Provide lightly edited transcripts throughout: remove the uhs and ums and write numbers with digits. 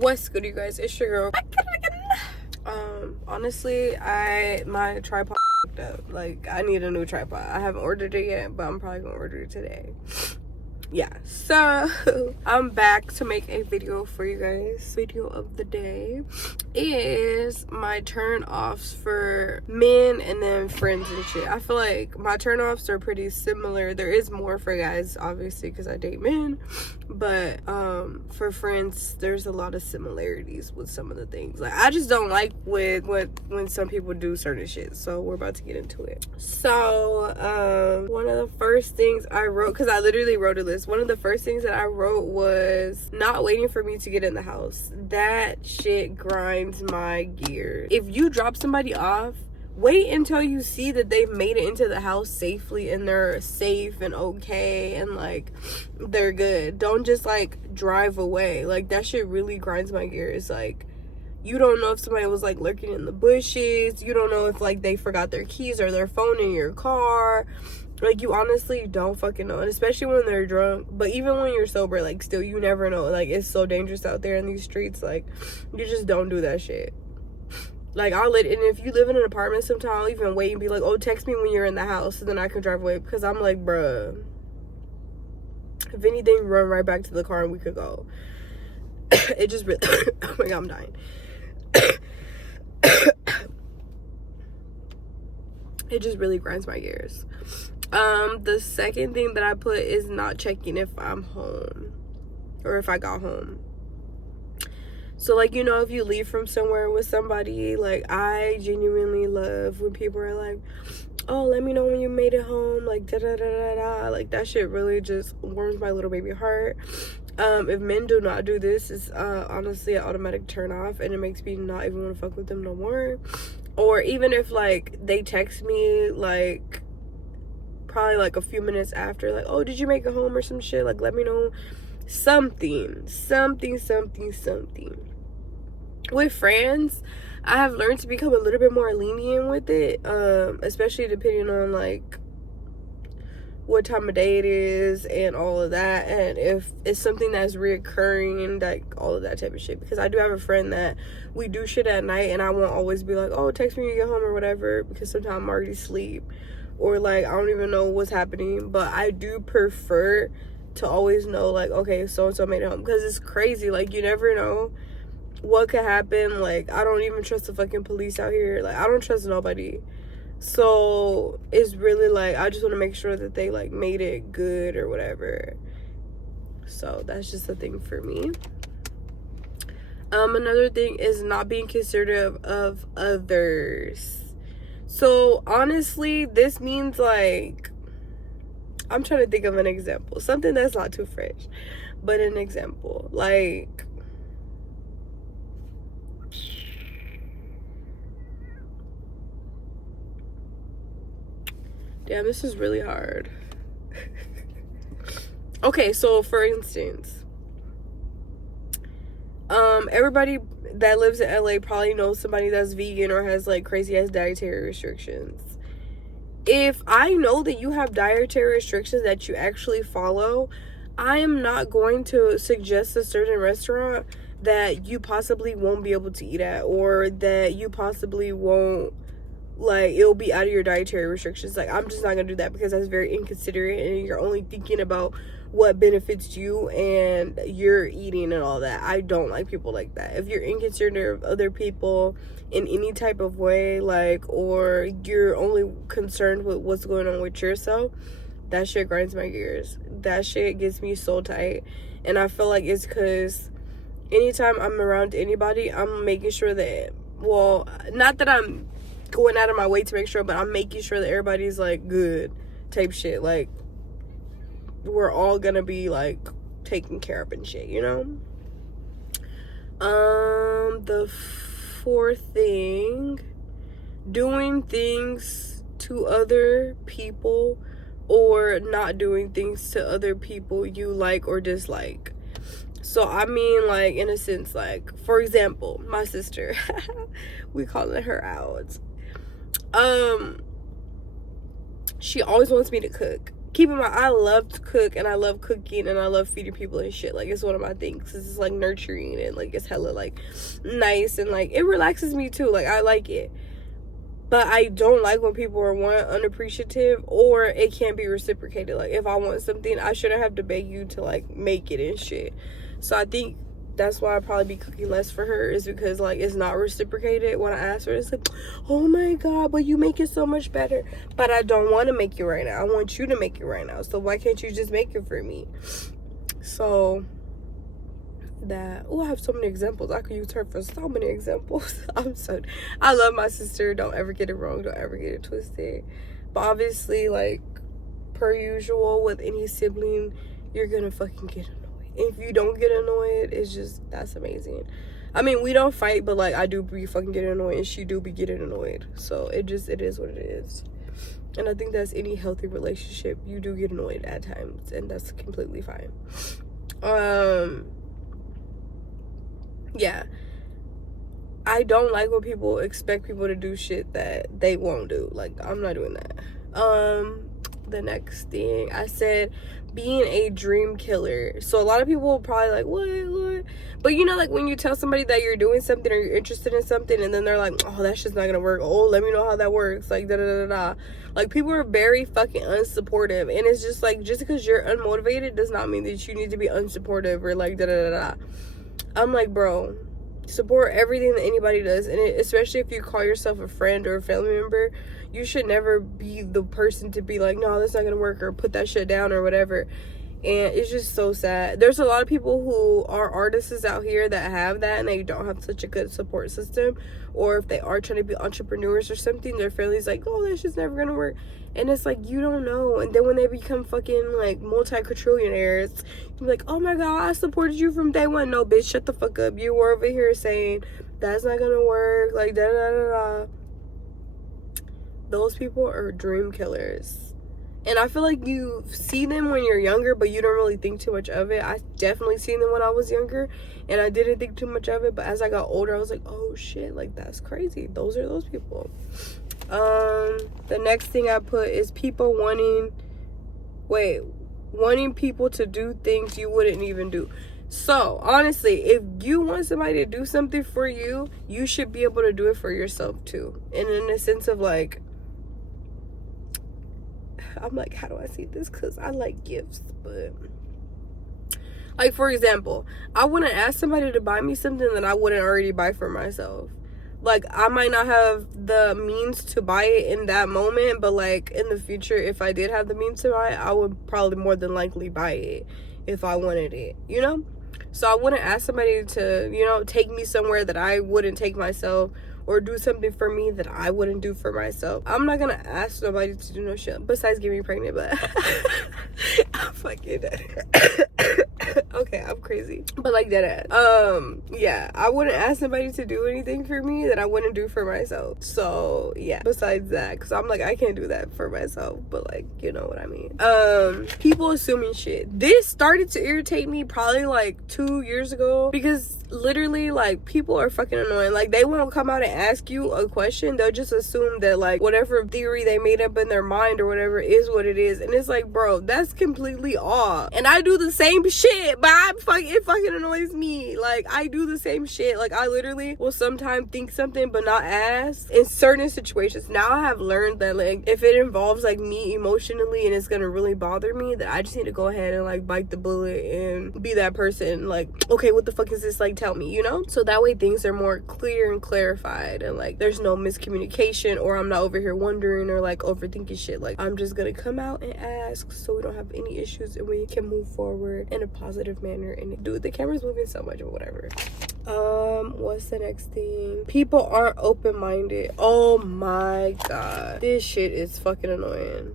What's good, you guys? It's your girl back at it again. Honestly, my tripod fucked up. Like, I need a new tripod. I haven't ordered it yet, but I'm probably gonna order it today. Yeah, so I'm back to make a video for you guys. Video of the day is my turn offs for men and then friends and shit. I feel like my turn offs are pretty similar. There is more for guys, obviously, because I date men, but for friends there's a lot of similarities with some of the things. Like, I just don't like with when some people do certain shit, so we're about to get into it. So one of the first things I wrote, because I literally wrote a list, one of the first things that I wrote was not waiting for me to get in the house. That shit grinds my gears. If you drop somebody off, wait until you see that they've made it into the house safely and they're safe and okay and like they're good. Don't just like drive away. Like, that shit really grinds my gears. Like, you don't know if somebody was like lurking in the bushes. You don't know if like they forgot their keys or their phone in your car. Like, you honestly don't fucking know. And especially when they're drunk. But even when you're sober, like, still, you never know. Like, it's so dangerous out there in these streets. Like, you just don't do that shit. Like, and if you live in an apartment sometime, I'll even wait and be like, oh, text me when you're in the house so then I can drive away. Because I'm like, bruh, if anything, run right back to the car and we could go. It just really, oh my God, I'm dying. It just really grinds my gears. The second thing that I put is not checking if I'm home or if I got home. So, like, you know, if you leave from somewhere with somebody, like, I genuinely love when people are like, oh, let me know when you made it home, like, da-da-da-da-da. Like, that shit really just warms my little baby heart. If men do not do this, it's honestly an automatic turn off, and it makes me not even want to fuck with them no more. Or even if, like, they text me, like, probably, like, a few minutes after, like, oh, did you make it home or some shit? Like, let me know. Something. With friends, I have learned to become a little bit more lenient with it, especially depending on, like, what time of day it is and all of that, and if it's something that's reoccurring, like all of that type of shit. Because I do have a friend that we do shit at night, and I won't always be like, oh, text me when you get home or whatever, because sometimes I'm already asleep or like I don't even know what's happening. But I do prefer to always know, like, okay, so and so made it home, because it's crazy. Like, you never know what could happen. Like, I don't even trust the fucking police out here. Like, I don't trust nobody. So it's really like, I just want to make sure that they like made it good or whatever. So that's just a thing for me. Another thing is not being considerate of others. So honestly, this means, like, I'm trying to think of an example, something that's not too fresh, but an example, like, damn, this is really hard. Okay, so for instance, everybody that lives in LA probably knows somebody that's vegan or has like crazy ass dietary restrictions. If I know that you have dietary restrictions that you actually follow, I am not going to suggest a certain restaurant that you possibly won't be able to eat at, or that you possibly won't, like, it'll be out of your dietary restrictions. Like, I'm just not gonna do that, because that's very inconsiderate, and you're only thinking about what benefits you and you're eating and all that. I don't like people like that. If you're inconsiderate of other people in any type of way, like, or you're only concerned with what's going on with yourself, that shit grinds my gears. That shit gets me so tight. And I feel like it's because anytime I'm around anybody, I'm making sure that, well, not that I'm going out of my way to make sure, but I'm making sure that everybody's like good type shit. Like, we're all gonna be like taken care of and shit, you know. The fourth thing, doing things to other people or not doing things to other people you like or dislike. So I mean, like, in a sense, like, for example, my sister, we calling her out, she always wants me to cook. keep in mind, I love to cook, and I love cooking, and I love feeding people and shit. Like, it's one of my things. It's like nurturing, and like it's hella like nice, and like it relaxes me too. Like, I like it. But I don't like when people are, one, unappreciative, or it can't be reciprocated. Like, if I want something, I shouldn't have to beg you to like make it and shit. So I think that's why I probably be cooking less for her, is because like it's not reciprocated. When I ask her, it's like, oh my god, but you make it so much better. But I don't want to make it right now. I want you to make it right now. So why can't you just make it for me? So that, oh, I have so many examples. I could use her for so many examples. I love my sister. Don't ever get it wrong. Don't ever get it twisted. But obviously, like, per usual with any sibling, you're gonna fucking get annoyed. If you don't get annoyed, it's just, that's amazing. I mean, we don't fight, but like, I do be fucking getting annoyed, and she do be getting annoyed. So it is what it is. And I think that's any healthy relationship. You do get annoyed at times, and that's completely fine. Yeah, I don't like when people expect people to do shit that they won't do. Like, I'm not doing that. The next thing I said, being a dream killer. So a lot of people will probably like, what? But you know, like when you tell somebody that you're doing something or you're interested in something, and then they're like, oh, that's just not gonna work. Oh, let me know how that works. Like, da-da-da-da. Like, people are very fucking unsupportive, and it's just like, just because you're unmotivated does not mean that you need to be unsupportive or like da-da-da-da. I'm like, bro, support everything that anybody does, and especially if you call yourself a friend or a family member, you should never be the person to be like, no, that's not gonna work, or put that shit down or whatever. And it's just so sad. There's a lot of people who are artists out here that have that, and they don't have such a good support system, or if they are trying to be entrepreneurs or something, their family's like, oh, that's just never gonna work. And it's like, you don't know. And then when they become fucking like multi-quadrillionaires, you're like, oh my god, I supported you from day one. No, bitch, shut the fuck up. You were over here saying that's not gonna work, like da da da da. Those people are dream killers. And I feel like you see them when you're younger, but you don't really think too much of it. I definitely seen them when I was younger, and I didn't think too much of it. But as I got older, I was like, oh shit, like that's crazy. Those are those people. The next thing I put is people wanting people to do things you wouldn't even do. So honestly, if you want somebody to do something for you, you should be able to do it for yourself too. And in the sense of like, I'm like, how do I see this? Because I like gifts, but like, for example, I wouldn't ask somebody to buy me something that I wouldn't already buy for myself. Like, I might not have the means to buy it in that moment, but like in the future, if I did have the means to buy it, I would probably more than likely buy it if I wanted it, you know? So I wouldn't ask somebody to, you know, take me somewhere that I wouldn't take myself, or do something for me that I wouldn't do for myself. I'm not gonna ask nobody to do no shit besides get me pregnant, but I'm fucking dead. Okay, I'm crazy, but like dead ass. Yeah, I wouldn't ask somebody to do anything for me that I wouldn't do for myself. So yeah, besides that, because I'm like, I can't do that for myself, but like, you know what I mean. People assuming shit. This started to irritate me probably like 2 years ago, because literally, like, people are fucking annoying. Like, they won't come out and ask you a question. They'll just assume that like whatever theory they made up in their mind or whatever is what it is, and it's like, bro, that's completely off. And I do the same shit, but it fucking annoys me. Like, I do the same shit. Like, I literally will sometimes think something but not ask in certain situations. Now I have learned that like, if it involves like me emotionally and it's gonna really bother me, that I just need to go ahead and like bite the bullet and be that person. Like, okay, what the fuck is this? Like, tell me, you know? So that way things are more clear and clarified, and like there's no miscommunication, or I'm not over here wondering or like overthinking shit. Like, I'm just gonna come out and ask so we don't have any issues, and we can move forward in a positive manner. And dude, the camera's moving so much, but whatever. What's the next thing? People aren't open-minded. Oh my god, this shit is fucking annoying.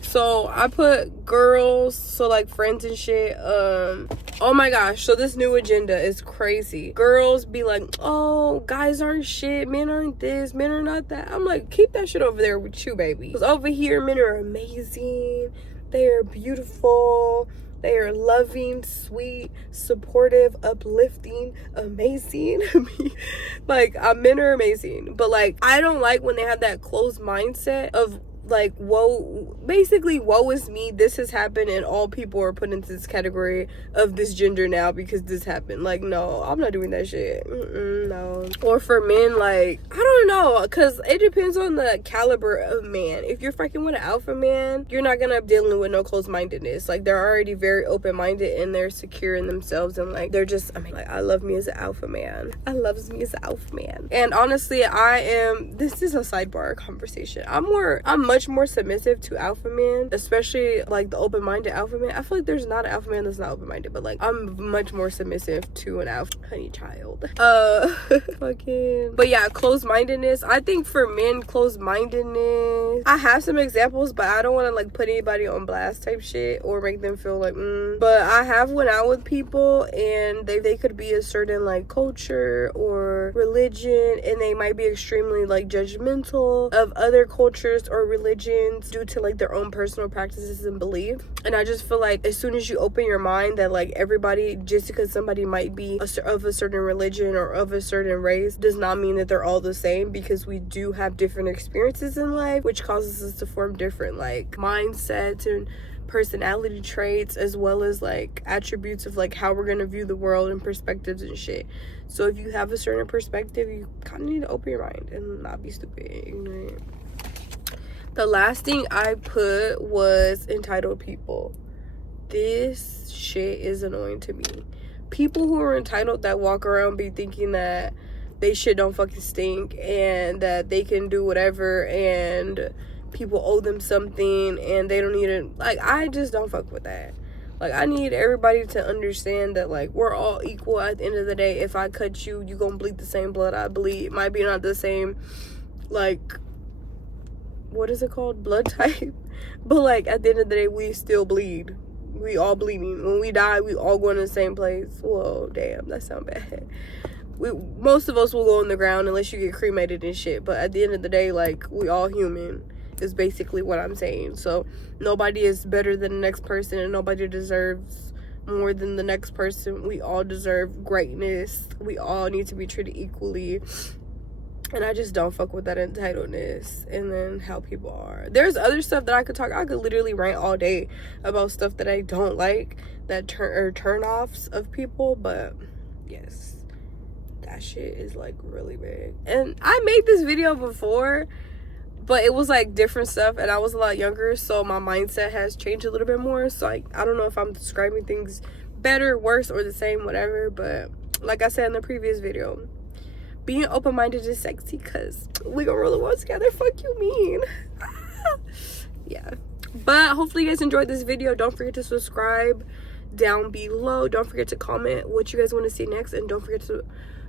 So I put girls, so like friends and shit. Oh my gosh, so this new agenda is crazy. Girls be like, oh, guys aren't shit, men aren't this, men are not that. I'm like, keep that shit over there with you, baby. Because over here, men are amazing, they are beautiful, they are loving, sweet, supportive, uplifting, amazing. Like, men are amazing. But like, I don't like when they have that closed mindset of like, basically woe is me, this has happened and all people are put into this category of this gender now because this happened. Like, no, I'm not doing that shit. No. Or for men, like, I don't know, because it depends on the caliber of man. If you're fucking with an alpha man, you're not gonna be dealing with no closed-mindedness. Like, they're already very open-minded and they're secure in themselves, and like, they're just, I mean, like, I love me as an alpha man. I loves me as an alpha man. And honestly, this is a sidebar conversation. I'm much more submissive to alpha men, especially like the open-minded alpha man. I feel like there's not an alpha man that's not open-minded, but like, I'm much more submissive to an alpha honey child. But yeah, closed-mindedness. I think for men, closed-mindedness, I have some examples, but I don't want to like put anybody on blast type shit or make them feel like but I have went out with people and they could be a certain like culture or religion, and they might be extremely like judgmental of other cultures or religions due to like their own personal practices and belief. And I just feel like as soon as you open your mind that like everybody, just because somebody might be of a certain religion or of a certain race, does not mean that they're all the same, because we do have different experiences in life, which causes us to form different like mindsets and personality traits, as well as like attributes of like how we're gonna view the world and perspectives and shit. So if you have a certain perspective, you kind of need to open your mind and not be stupid and ignorant. The last thing I put was entitled people. This shit is annoying to me. People who are entitled that walk around be thinking that they shit don't fucking stink and that they can do whatever and people owe them something and they don't need it. Like, I just don't fuck with that. Like, I need everybody to understand that like we're all equal at the end of the day. If I cut you, you gonna bleed the same blood I bleed. It might be not the same, like, what is it called, blood type, but like at the end of the day we still bleed. We all bleeding. When we die, we all going to the same place. Whoa, damn, that sound bad. Most of us will go in the ground unless you get cremated and shit, but at the end of the day, like, we all human is basically what I'm saying. So nobody is better than the next person and nobody deserves more than the next person. We all deserve greatness. We all need to be treated equally. And I just don't fuck with that entitledness and then how people are. There's other stuff that I could literally rant all day about stuff that I don't like, that turn-offs of people, but yes, that shit is like really big. And I made this video before, but it was like different stuff and I was a lot younger, so my mindset has changed a little bit more. So like, I don't know if I'm describing things better, worse, or the same, whatever. But like I said in the previous video, being open-minded is sexy because we gonna roll the world together. Fuck you mean. Yeah, but hopefully you guys enjoyed this video. Don't forget to subscribe down below. Don't forget to comment what you guys want to see next, and don't forget to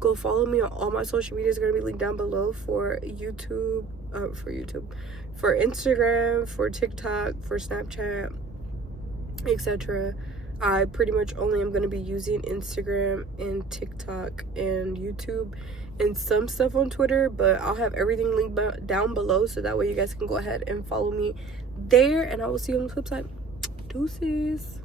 go follow me on all my social media. Is gonna be linked down below for YouTube, for Instagram, for TikTok, for Snapchat, etc. I pretty much only am going to be using Instagram and TikTok and YouTube and some stuff on Twitter, but I'll have everything linked down below so that way you guys can go ahead and follow me there, and I will see you on the flip side. Deuces.